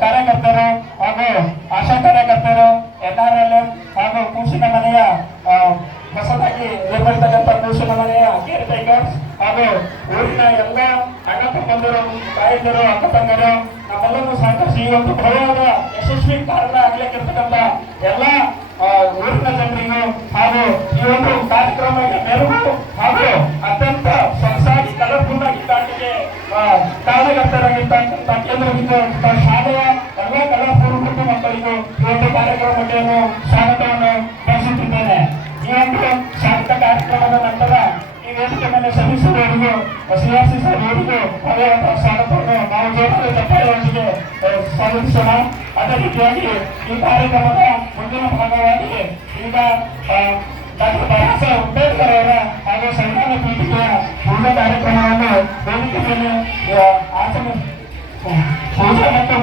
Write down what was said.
ಕಾರ್ಯಕರ್ತರು ಹಾಗೂ ಆಶಾ ಕಾರ್ಯಕರ್ತರು NRLM ಹಾಗೂ ಕೂಸಿನ ಮನೆಯ ಹೊಸದಾಗಿ ನಿರ್ಮಿರ್ತಕ್ಕಂಥ ಕೂಸಿನ ಮನೆಯ ಕೇರ್ ಟೇಕರ್ಸ್ ಹಾಗೂ ಊರಿನ ಎಲ್ಲ ಅಣ್ಣ ತಮ್ಮಂದಿರು ತಾಯಂದಿರು ಅಕ್ಕ ತಂಗರು ನಮ್ಮೆಲ್ಲರೂ ಸಹಕರಿಸಿ ಈ ಒಂದು ಭವ್ಯವಾದ ಯಶಸ್ವಿ ಕಾರಣ ಆಗ್ಲಿಕ್ಕಿರ್ತಕ್ಕಂಥ ಎಲ್ಲ ಊರಿನ ಜನರಿಗೂ ಹಾಗೂ ಈ ಒಂದು ಕಾರ್ಯಕ್ರಮಕ್ಕೆ ಮೆರುಗು ಹಾಗೂ ಅತ್ಯಂತ ಸೊಗಸಾಗಿ ಕಲರ್ಫುಲ್ ಆಗಿ ದಾಟಿಗೆ ಕಾರಣಕರ್ತರಾಗಿರ್ತಕ್ಕಂಥ ಕೇಂದ್ರದಿಂದ ಶಾಲೆಯ ಎಲ್ಲ ಕಲಾಪೂರ್ವ ಮಕ್ಕಳಿಗೂ ಈ ಒಂದು ಕಾರ್ಯಕ್ರಮಕ್ಕೆ ಸ್ವಾಗತವನ್ನು ಬಯಸುತ್ತಿದ್ದೇನೆ. ಈ ಒಂದು ಸ್ವಾಗತ ಕಾರ್ಯಕ್ರಮದ ನಂತರ ಈ ವೇದಿಕೆ ಮೇಲೆ ಸಲ್ಲಿಸುವವರಿಗೂ ಶ್ರೀನಿವಾಸಿ ಸರ್ ಅವರಿಗೂ ಭವ್ಯವಾದ ಸ್ವಾಗತವನ್ನು ನಾವು ಜೋರಾದ ಚಪ್ಪಾಳೆಯೊಂದಿಗೆ ಸ್ವಾಗತಿಸೋಣ. ಅದೇ ರೀತಿಯಾಗಿ ಈ ಕಾರ್ಯಕ್ರಮದ ಮುಂದಿನ ಭಾಗವಾಗಿ ಈಗ ಡಾಕ್ಟರ್ ಬಾಬಾ ಅಂಬೇಡ್ಕರ್ ಅವರ ಹಾಗೂ ಸಂವಿಧಾನ ಪೀಠಿಕೆಯ ಪೂರ್ಣ ಕಾರ್ಯಕ್ರಮವನ್ನು ವೇದಿಕೆ ಮೇಲೆ ಪೂಜೆ ಮತ್ತು